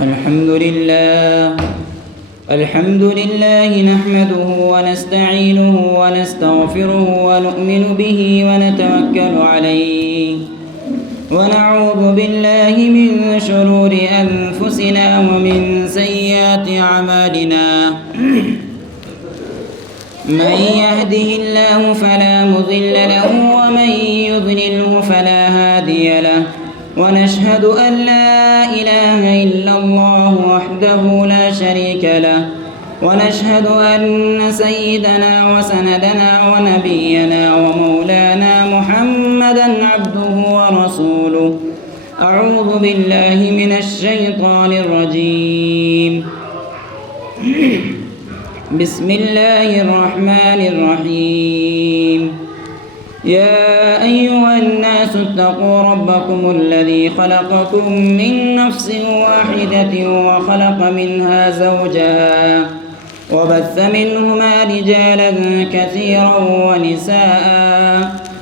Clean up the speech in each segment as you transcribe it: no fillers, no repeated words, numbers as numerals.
الحمد لله نحمده ونستعينه ونستغفره ونؤمن به ونتوكل عليه ونعوذ بالله من شرور أنفسنا ومن سيئات أعمالنا من يهده الله فلا مضل له ومن يضلله فلا هادي له ونشهد أن لا إله إلا الله وحده لا شريك له ونشهد أن سيدنا وسندنا ونبينا ومولانا محمدا عبده ورسوله. أعوذ بالله من الشيطان الرجيم. بسم الله الرحمن الرحيم. يا أيها الناس اتقوا ربكم الذي خلقكم من نفس واحدة وخلق منها زوجها وبث منهما رجالا كثيرا ونساء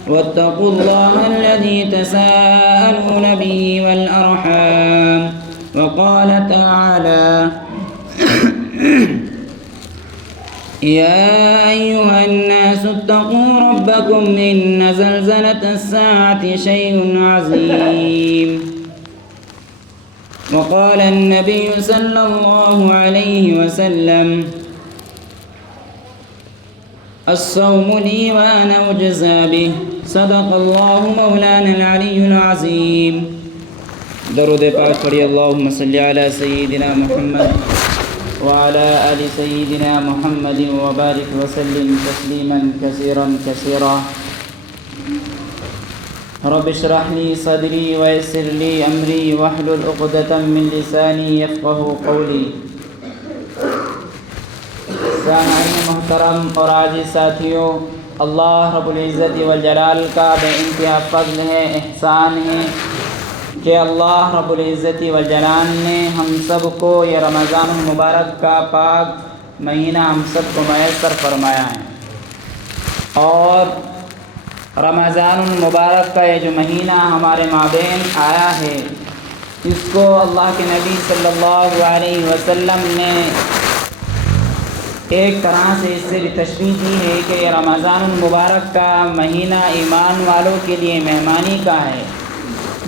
واتقوا الله الذي تساءلون به والأرحام وقال تعالى يا أيها الناس اتقوا ربكم إن زلزلة الساعة شيء عظيم. وقال النبي صلى الله عليه وسلم الصوم لي وأنا أجزى به. صدق الله مولانا العلي العظيم. درود پاک پڑھی اللهم صل على سيدنا محمد وعلى آل سيدنا محمد وبارك وسلم تسليما كثيرا كثيرا. رب اشرح لي صدري ويسر لي أمري واحلل عقدة من لساني يفقهوا قولي. سامعین محترم اور عزیز ساتھیوں، اللہ رب العزت والجلال کا بے انتہا فضل ہے، احسان ہے کہ اللہ رب العزت والجلال نے ہم سب کو یہ رمضان المبارک کا پاک مہینہ ہم سب کو میسر فرمایا ہے. اور رمضان المبارک کا یہ جو مہینہ ہمارے مابین آیا ہے، اس کو اللہ کے نبی صلی اللہ علیہ وسلم نے ایک طرح سے اس سے بھی تشریح دی ہے کہ یہ رمضان المبارک کا مہینہ ایمان والوں کے لیے مہمانی کا ہے.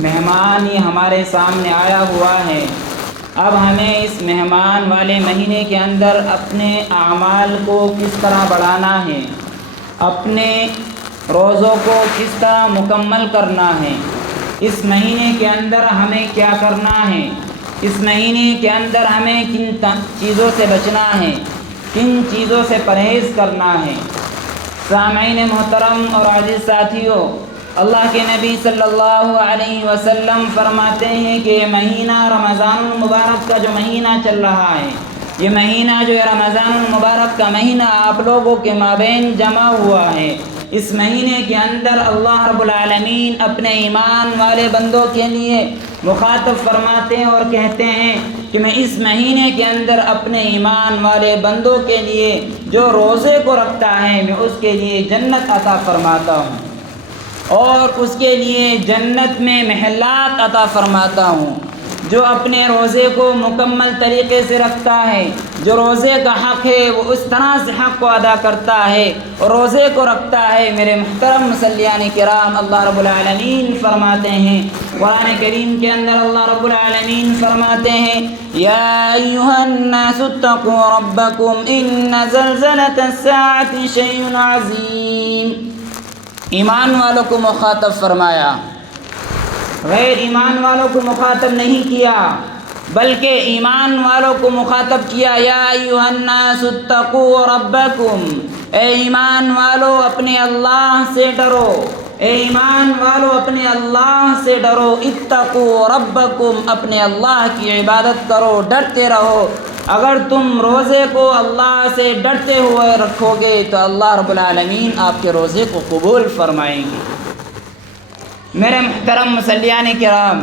مہمان ہی ہمارے سامنے آیا ہوا ہے. اب ہمیں اس مہمان والے مہینے کے اندر اپنے اعمال کو کس طرح بڑھانا ہے، اپنے روزوں کو کس طرح مکمل کرنا ہے، اس مہینے کے اندر ہمیں کیا کرنا ہے، اس مہینے کے اندر ہمیں کن چیزوں سے بچنا ہے، کن چیزوں سے پرہیز کرنا ہے. سامعین محترم اور عزیز ساتھیوں، اللہ کے نبی صلی اللہ علیہ وسلم فرماتے ہیں کہ یہ مہینہ رمضان المبارک کا جو مہینہ چل رہا ہے، یہ مہینہ جو ہے رمضان المبارک کا مہینہ آپ لوگوں کے مابین جمع ہوا ہے. اس مہینے کے اندر اللہ رب العالمین اپنے ایمان والے بندوں کے لیے مخاطب فرماتے ہیں اور کہتے ہیں کہ میں اس مہینے کے اندر اپنے ایمان والے بندوں کے لیے جو روزے کو رکھتا ہے میں اس کے لیے جنت عطا فرماتا ہوں، اور اس کے لیے جنت میں محلات عطا فرماتا ہوں. جو اپنے روزے کو مکمل طریقے سے رکھتا ہے، جو روزے کا حق ہے وہ اس طرح سے حق کو ادا کرتا ہے اور روزے کو رکھتا ہے. میرے محترم مصلیان کرام، اللہ رب العالمین فرماتے ہیں قرآن کریم کے اندر، اللہ رب العالمین فرماتے ہیں یا ایھا الناس اتقوا ربکم ان زلزلۃ الساعۃ شیء عظیم. ایمان والوں کو مخاطب فرمایا، غیر ایمان والوں کو مخاطب نہیں کیا، بلکہ ایمان والوں کو مخاطب کیا. یا ایھا الناس اتقوا ربکم، اے ایمان والو اپنے اللہ سے ڈرو، اے ایمان والو اپنے اللہ سے ڈرو. اتقوا ربکم، اپنے اللہ کی عبادت کرو، ڈرتے رہو. اگر تم روزے کو اللہ سے ڈرتے ہوئے رکھو گے تو اللہ رب العالمین آپ کے روزے کو قبول فرمائیں گے. میرے محترم مصلیان کرام،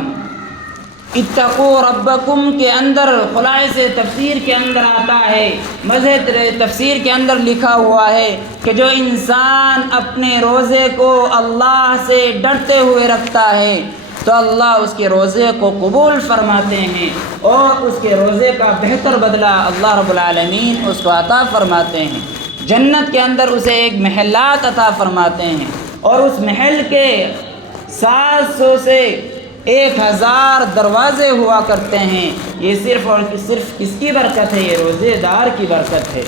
اتقوا ربکم کے اندر خلاصے تفسیر کے اندر آتا ہے، مزید تفسیر کے اندر لکھا ہوا ہے کہ جو انسان اپنے روزے کو اللہ سے ڈرتے ہوئے رکھتا ہے تو اللہ اس کے روزے کو قبول فرماتے ہیں اور اس کے روزے کا بہتر بدلہ اللہ رب العالمین اس کو عطا فرماتے ہیں۔ جنت کے اندر اسے ایک محلات عطا فرماتے ہیں اور اس محل کے 700 سے 1000 دروازے ہوا کرتے ہیں۔ یہ صرف اور صرف کس کی برکت ہے؟ یہ روزے دار کی برکت ہے۔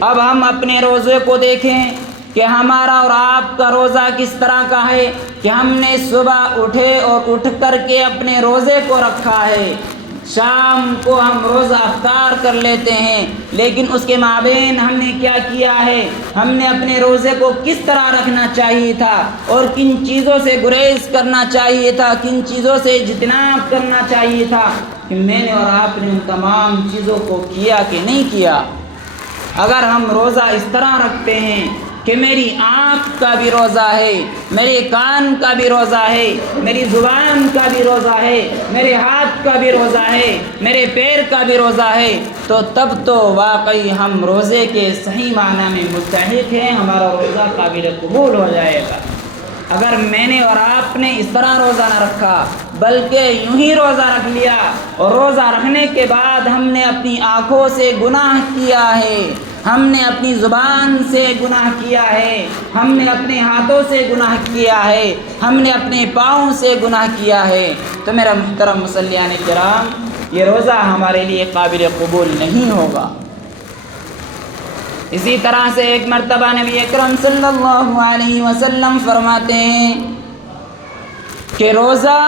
اب ہم اپنے روزے کو دیکھیں کہ ہمارا اور آپ کا روزہ کس طرح کا ہے کہ ہم نے صبح اٹھے اور اٹھ کر کے اپنے روزے کو رکھا ہے، شام کو ہم روزہ افطار کر لیتے ہیں، لیکن اس کے مابین ہم نے کیا کیا ہے؟ ہم نے اپنے روزے کو کس طرح رکھنا چاہیے تھا اور کن چیزوں سے گریز کرنا چاہیے تھا، کن چیزوں سے اجتناب کرنا چاہیے تھا کہ میں نے اور آپ نے ان تمام چیزوں کو کیا کہ نہیں کیا؟ اگر ہم روزہ اس طرح رکھتے ہیں کہ میری آنکھ کا بھی روزہ ہے، میرے کان کا بھی روزہ ہے، میری زبان کا بھی روزہ ہے، میرے ہاتھ کا بھی روزہ ہے، میرے پیر کا بھی روزہ ہے، تو تب تو واقعی ہم روزے کے صحیح معنی میں مستحق ہیں، ہمارا روزہ قابل قبول ہو جائے گا۔ اگر میں نے اور آپ نے اس طرح روزہ نہ رکھا بلکہ یوں ہی روزہ رکھ لیا اور روزہ رکھنے کے بعد ہم نے اپنی آنکھوں سے گناہ کیا ہے، ہم نے اپنی زبان سے گناہ کیا ہے، ہم نے اپنے ہاتھوں سے گناہ کیا ہے، ہم نے اپنے پاؤں سے گناہ کیا ہے، تو میرا محترم مصلیان کرام یہ روزہ ہمارے لیے قابل قبول نہیں ہوگا۔ اسی طرح سے ایک مرتبہ نبی اکرم صلی اللہ علیہ وسلم فرماتے ہیں کہ روزہ،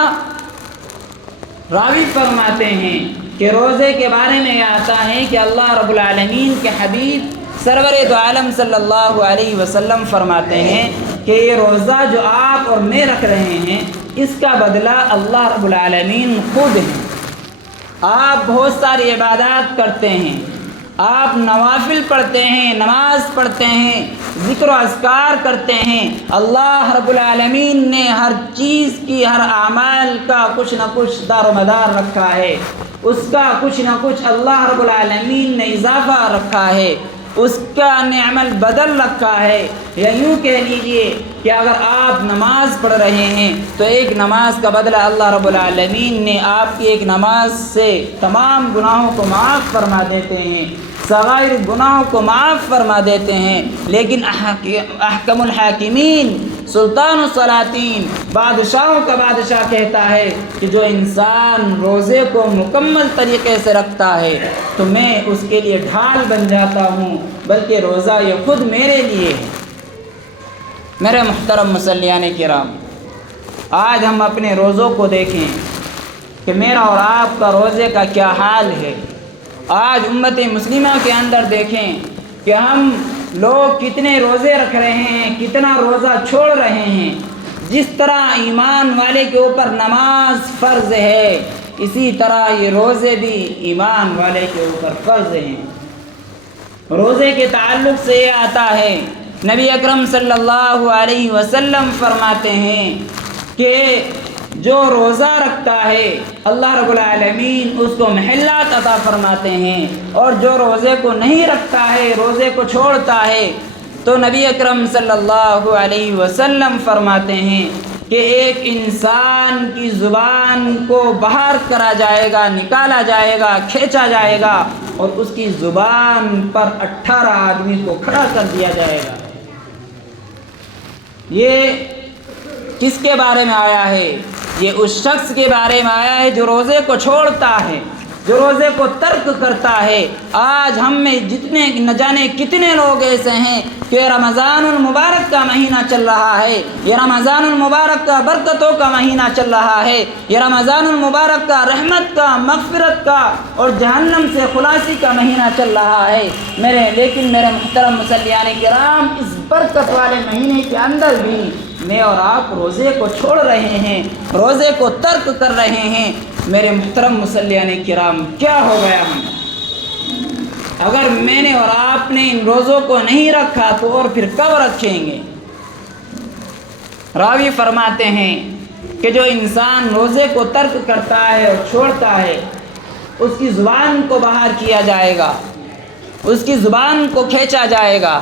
راوی فرماتے ہیں کہ روزے کے بارے میں یہ آتا ہے کہ اللہ رب العالمین کے حبیب سرور دو عالم صلی اللہ علیہ وسلم فرماتے ہیں کہ یہ روزہ جو آپ اور میں رکھ رہے ہیں اس کا بدلہ اللہ رب العالمین خود ہے۔ آپ بہت ساری عبادات کرتے ہیں، آپ نوافل پڑھتے ہیں، نماز پڑھتے ہیں، ذکر و اذکار کرتے ہیں، اللہ رب العالمین نے ہر چیز کی، ہر اعمال کا کچھ نہ کچھ دار و مدار رکھا ہے، اس کا کچھ نہ کچھ اللہ رب العالمین نے اضافہ رکھا ہے، اس کا نعمل بدل رکھا ہے۔ یا یوں کہہ لیجئے کہ اگر آپ نماز پڑھ رہے ہیں تو ایک نماز کا بدلہ اللہ رب العالمین نے آپ کی ایک نماز سے تمام گناہوں کو معاف فرما دیتے ہیں، صغائر گناہوں کو معاف فرما دیتے ہیں۔ لیکن احکم الحاکمین، سلطان السلاطین، بادشاہوں کا بادشاہ کہتا ہے کہ جو انسان روزے کو مکمل طریقے سے رکھتا ہے تو میں اس کے لیے ڈھال بن جاتا ہوں، بلکہ روزہ یہ خود میرے لیے ہے۔ میرے محترم مصلیان کرام، آج ہم اپنے روزوں کو دیکھیں کہ میرا اور آپ کا روزے کا کیا حال ہے۔ آج امت مسلمہ کے اندر دیکھیں کہ ہم لوگ کتنے روزے رکھ رہے ہیں، کتنا روزہ چھوڑ رہے ہیں۔ جس طرح ایمان والے کے اوپر نماز فرض ہے، اسی طرح یہ روزے بھی ایمان والے کے اوپر فرض ہیں۔ روزے کے تعلق سے یہ آتا ہے، نبی اکرم صلی اللہ علیہ وسلم فرماتے ہیں کہ جو روزہ رکھتا ہے اللہ رب العالمین اس کو محلات عطا فرماتے ہیں، اور جو روزے کو نہیں رکھتا ہے، روزے کو چھوڑتا ہے، تو نبی اکرم صلی اللہ علیہ وسلم فرماتے ہیں کہ ایک انسان کی زبان کو باہر کرا جائے گا، نکالا جائے گا، کھینچا جائے گا، اور اس کی زبان پر 18 آدمی کو کھڑا کر دیا جائے گا۔ یہ کس کے بارے میں آیا ہے؟ یہ اس شخص کے بارے میں آیا ہے جو روزے کو چھوڑتا ہے، جو روزے کو ترک کرتا ہے۔ آج ہم میں جتنے نہ جانے کتنے لوگ ایسے ہیں کہ رمضان المبارک کا مہینہ چل رہا ہے، یہ رمضان المبارک کا برکتوں کا مہینہ چل رہا ہے، یہ رمضان المبارک کا رحمت کا، مغفرت کا اور جہنم سے خلاصی کا مہینہ چل رہا ہے۔ لیکن میرے محترم مصلیان کرام، اس برکت والے مہینے کے اندر بھی میں اور آپ روزے کو چھوڑ رہے ہیں، روزے کو ترک کر رہے ہیں۔ میرے محترم مصلیان کرام، کیا ہو گیا ہم؟ اگر میں نے اور آپ نے ان روزوں کو نہیں رکھا تو اور پھر کب رکھیں گے؟ راوی فرماتے ہیں کہ جو انسان روزے کو ترک کرتا ہے اور چھوڑتا ہے، اس کی زبان کو باہر کیا جائے گا، اس کی زبان کو کھینچا جائے گا،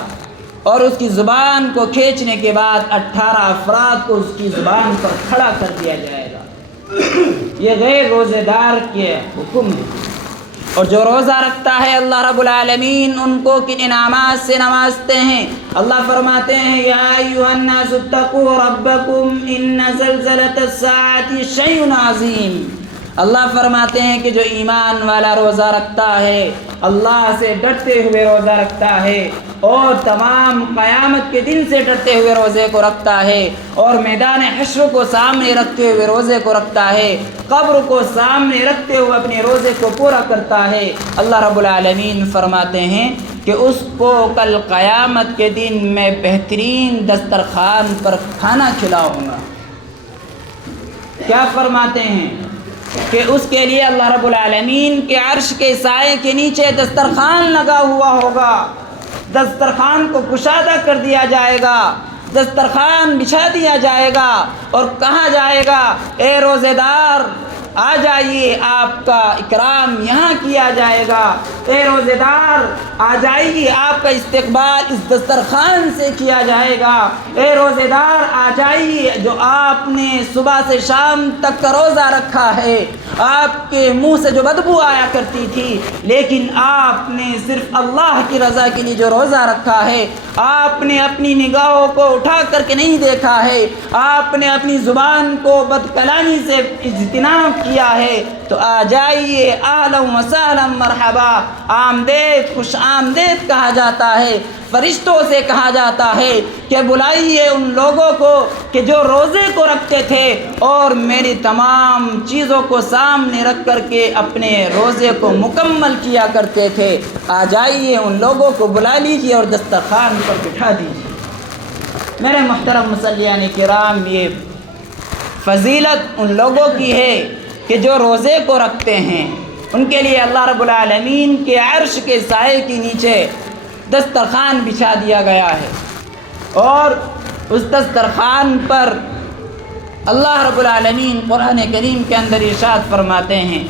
اور اس کی زبان کو کھینچنے کے بعد 18 افراد کو اس کی زبان پر کھڑا کر دیا جائے گا۔ یہ غیر روزے دار کے حکم ہے۔ اور جو روزہ رکھتا ہے اللہ رب العالمین ان کو کن انعامات سے نوازتے ہیں۔ اللہ فرماتے ہیں یا ایھا الناس اتقوا ربکم ان زلزلۃ الساعۃ شیء عظیم۔ اللہ فرماتے ہیں کہ جو ایمان والا روزہ رکھتا ہے، اللہ سے ڈرتے ہوئے روزہ رکھتا ہے اور تمام قیامت کے دن سے ڈرتے ہوئے روزے کو رکھتا ہے اور میدان حشر کو سامنے رکھتے ہوئے روزے کو رکھتا ہے، قبر کو سامنے رکھتے ہوئے اپنے روزے کو پورا کرتا ہے، اللہ رب العالمین فرماتے ہیں کہ اس کو کل قیامت کے دن میں بہترین دسترخوان پر کھانا کھلاؤں گا۔ کیا فرماتے ہیں کہ اس کے لیے اللہ رب العالمین کے عرش کے سائے کے نیچے دسترخوان لگا ہوا ہوگا، دسترخوان کو کشادہ کر دیا جائے گا، دسترخوان بچھا دیا جائے گا اور کہا جائے گا اے روزے دار آ جائیے، آپ کا اکرام یہاں کیا جائے گا، اے روزے دار آ جائیے، آپ کا استقبال اس دسترخوان سے کیا جائے گا، اے روزے دار آ جائیے، جو آپ نے صبح سے شام تک کا روزہ رکھا ہے، آپ کے منہ سے جو بدبو آیا کرتی تھی لیکن آپ نے صرف اللہ کی رضا کے لیے جو روزہ رکھا ہے، آپ نے اپنی نگاہوں کو اٹھا کر کے نہیں دیکھا ہے، آپ نے اپنی زبان کو بد کلامی سے اجتناب کیا ہے، تو آ جائیے، اہلا و سہلا مرحبا، آمدید، خوش آمدید کہا جاتا ہے۔ فرشتوں سے کہا جاتا ہے کہ بلائیے ان لوگوں کو کہ جو روزے کو رکھتے تھے اور میری تمام چیزوں کو سامنے رکھ کر کے اپنے روزے کو مکمل کیا کرتے تھے، آ جائیے ان لوگوں کو بلا لیجیے اور دسترخوان پر بٹھا دیجیے۔ میرے محترم مصلیان کرام، یہ فضیلت ان لوگوں کی ہے کہ جو روزے کو رکھتے ہیں، ان کے لیے اللہ رب العالمین کے عرش کے سائے کے نیچے دسترخوان بچھا دیا گیا ہے، اور اس دسترخوان پر اللہ رب العالمین قرآن کریم کے اندر ارشاد فرماتے ہیں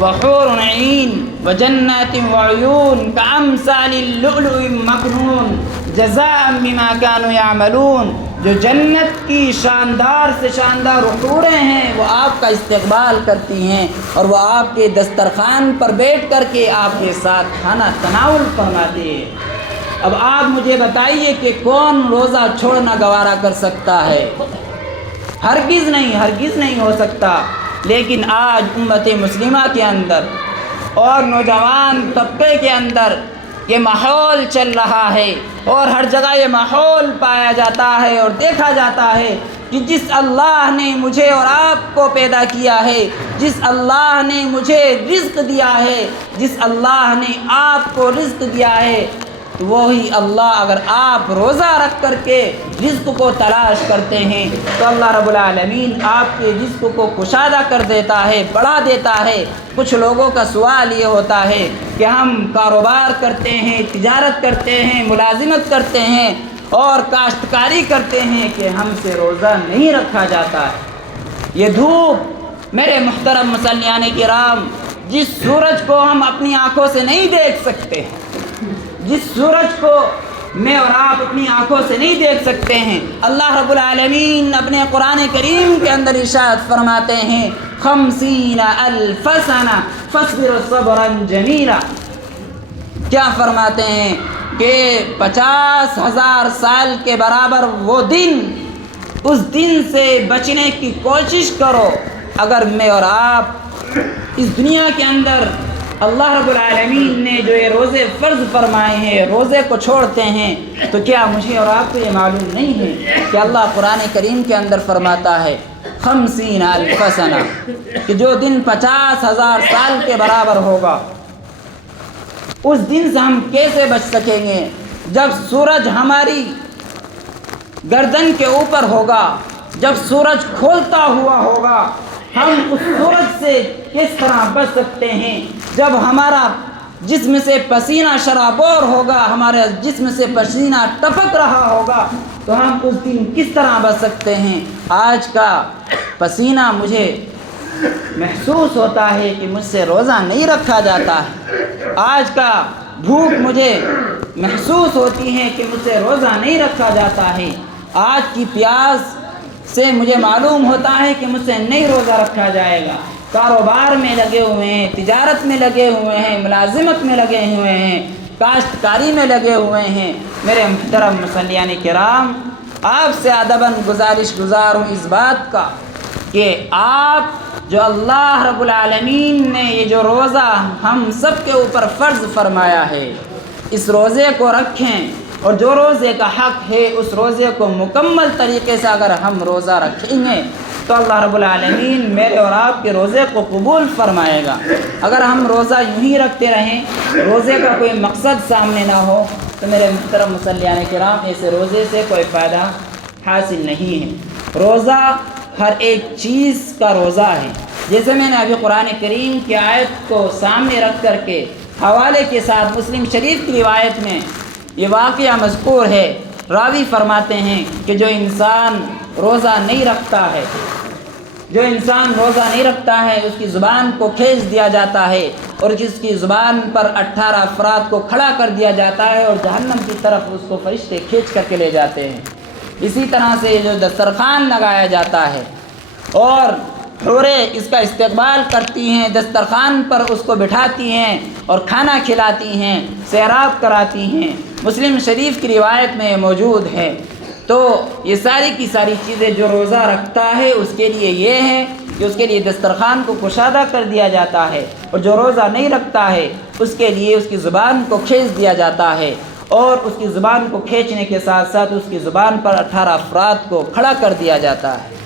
وحور عین وجنات وعیون کامثال اللؤلؤ مکنون جزاء بما كانوا يعملون۔ جو جنت کی شاندار سے شاندار حوریں ہیں وہ آپ کا استقبال کرتی ہیں اور وہ آپ کے دسترخوان پر بیٹھ کر کے آپ کے ساتھ کھانا تناول فرماتی ہے۔ اب آپ مجھے بتائیے کہ کون روزہ چھوڑنا گوارا کر سکتا ہے؟ ہرگز نہیں ہو سکتا۔ لیکن آج امت مسلمہ کے اندر اور نوجوان طبقے کے اندر یہ ماحول چل رہا ہے اور ہر جگہ یہ ماحول پایا جاتا ہے اور دیکھا جاتا ہے کہ جس اللہ نے مجھے اور آپ کو پیدا کیا ہے، جس اللہ نے مجھے رزق دیا ہے، جس اللہ نے آپ کو رزق دیا ہے، وہی اللہ اگر آپ روزہ رکھ کر کے رزق کو تلاش کرتے ہیں تو اللہ رب العالمین آپ کے رزق کو کشادہ کر دیتا ہے، بڑھا دیتا ہے۔ کچھ لوگوں کا سوال یہ ہوتا ہے کہ ہم کاروبار کرتے ہیں، تجارت کرتے ہیں، ملازمت کرتے ہیں اور کاشتکاری کرتے ہیں کہ ہم سے روزہ نہیں رکھا جاتا ہے۔ یہ دھوپ، میرے محترم مصلیان کرام، جس سورج کو ہم اپنی آنکھوں سے نہیں دیکھ سکتے، جس سورج کو میں اور آپ اپنی آنکھوں سے نہیں دیکھ سکتے ہیں، اللہ رب العالمین اپنے قرآن کریم کے اندر ارشاد فرماتے ہیں 50,000 سنہ فاصبر صبرا جمیلا۔ کیا فرماتے ہیں کہ 50,000 سال کے برابر وہ دن، اس دن سے بچنے کی کوشش کرو۔ اگر میں اور آپ اس دنیا کے اندر اللہ رب العالمین نے جو یہ روزے فرض فرمائے ہیں، روزے کو چھوڑتے ہیں، تو کیا مجھے اور آپ کو یہ معلوم نہیں ہے کہ اللہ قرآن کریم کے اندر فرماتا ہے 50,000 سنہ، کہ جو دن 50,000 سال کے برابر ہوگا، اس دن سے ہم کیسے بچ سکیں گے؟ جب سورج ہماری گردن کے اوپر ہوگا، جب سورج کھولتا ہوا ہوگا، ہم اس سورج سے کس طرح بچ سکتے ہیں؟ جب ہمارا جسم سے پسینہ شرابور ہوگا، ہمارے جسم سے پسینہ ٹپک رہا ہوگا، تو ہم اس دن کس طرح بچ سکتے ہیں؟ آج کا پسینہ مجھے محسوس ہوتا ہے کہ مجھ سے روزہ نہیں رکھا جاتا ہے، آج کا بھوک مجھے محسوس ہوتی ہے کہ مجھ سے روزہ نہیں رکھا جاتا ہے، آج کی پیاس سے مجھے معلوم ہوتا ہے کہ مجھ سے نہیں روزہ رکھا جائے گا۔ کاروبار میں لگے ہوئے ہیں، تجارت میں لگے ہوئے ہیں، ملازمت میں لگے ہوئے ہیں، کاشتکاری میں لگے ہوئے ہیں۔ میرے محترم مصلیان کرام، آپ سے ادباً گزارش گزار ہوں اس بات کا کہ آپ جو اللہ رب العالمین نے یہ جو روزہ ہم سب کے اوپر فرض فرمایا ہے، اس روزے کو رکھیں، اور جو روزے کا حق ہے اس روزے کو مکمل طریقے سے اگر ہم روزہ رکھیں گے تو اللہ رب العالمین میرے اور آپ کے روزے کو قبول فرمائے گا۔ اگر ہم روزہ یوں ہی رکھتے رہیں، روزے کا کوئی مقصد سامنے نہ ہو، تو میرے محترم مصلیان کرام ایسے روزے سے کوئی فائدہ حاصل نہیں ہے۔ روزہ ہر ایک چیز کا روزہ ہے۔ جیسے میں نے ابھی قرآن کریم کی آیت کو سامنے رکھ کر کے حوالے کے ساتھ مسلم شریف کی روایت میں یہ واقعہ مذکور ہے، راوی فرماتے ہیں کہ جو انسان روزہ نہیں رکھتا ہے، اس کی زبان کو کھینچ دیا جاتا ہے، اور جس کی زبان پر 18 افراد کو کھڑا کر دیا جاتا ہے اور جہنم کی طرف اس کو فرشتے کھینچ کر کے لے جاتے ہیں۔ اسی طرح سے جو دسترخوان لگایا جاتا ہے اور حوریں اس کا استقبال کرتی ہیں، دسترخوان پر اس کو بٹھاتی ہیں اور کھانا کھلاتی ہیں، سیراب کراتی ہیں، مسلم شریف کی روایت میں موجود ہے۔ تو یہ ساری کی ساری چیزیں جو روزہ رکھتا ہے اس کے لیے یہ ہے کہ اس کے لیے دسترخوان کو کشادہ کر دیا جاتا ہے، اور جو روزہ نہیں رکھتا ہے اس کے لیے اس کی زبان کو کھینچ دیا جاتا ہے، اور اس کی زبان کو کھینچنے کے ساتھ ساتھ اس کی زبان پر 18 افراد کو کھڑا کر دیا جاتا ہے۔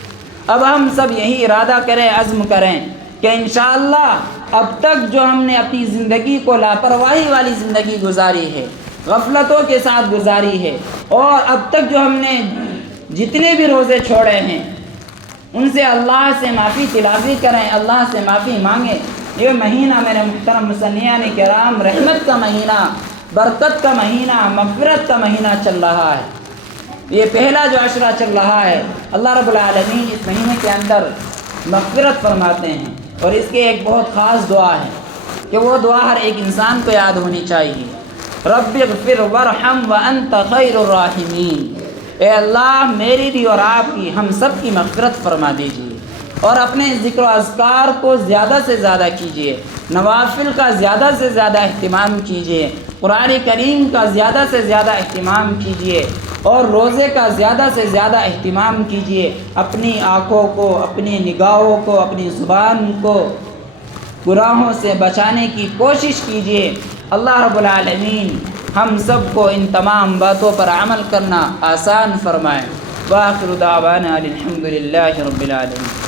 اب ہم سب یہی ارادہ کریں، عزم کریں کہ انشاءاللہ اب تک جو ہم نے اپنی زندگی کو لاپرواہی والی زندگی گزاری ہے، غفلتوں کے ساتھ گزاری ہے، اور اب تک جو ہم نے جتنے بھی روزے چھوڑے ہیں ان سے اللہ سے معافی طلبی کریں، اللہ سے معافی مانگیں۔ یہ مہینہ میرے محترم مصلیان کرام رحمت کا مہینہ، برکت کا مہینہ، مغفرت کا مہینہ چل رہا ہے۔ یہ پہلا جو عشرہ چل رہا ہے، اللہ رب العالمین اس مہینے کے اندر مغفرت فرماتے ہیں، اور اس کے ایک بہت خاص دعا ہے کہ وہ دعا ہر ایک انسان کو یاد ہونی چاہیے۔ رب اغفر وارحم وانت خیر الراحمین، اے اللہ میری بھی اور آپ کی، ہم سب کی مغفرت فرما دیجیے، اور اپنے ذکر و اذکار کو زیادہ سے زیادہ کیجیے، نوافل کا زیادہ سے زیادہ اہتمام کیجیے، قرآن کریم کا زیادہ سے زیادہ اہتمام کیجیے، اور روزے کا زیادہ سے زیادہ اہتمام کیجیے۔ اپنی آنکھوں کو، اپنی نگاہوں کو، اپنی زبان کو گناہوں سے بچانے کی کوشش کیجیے۔ اللہ رب العالمین ہم سب کو ان تمام باتوں پر عمل کرنا آسان فرمائے۔ وآخر دعوانا الحمد للہ رب العالمین۔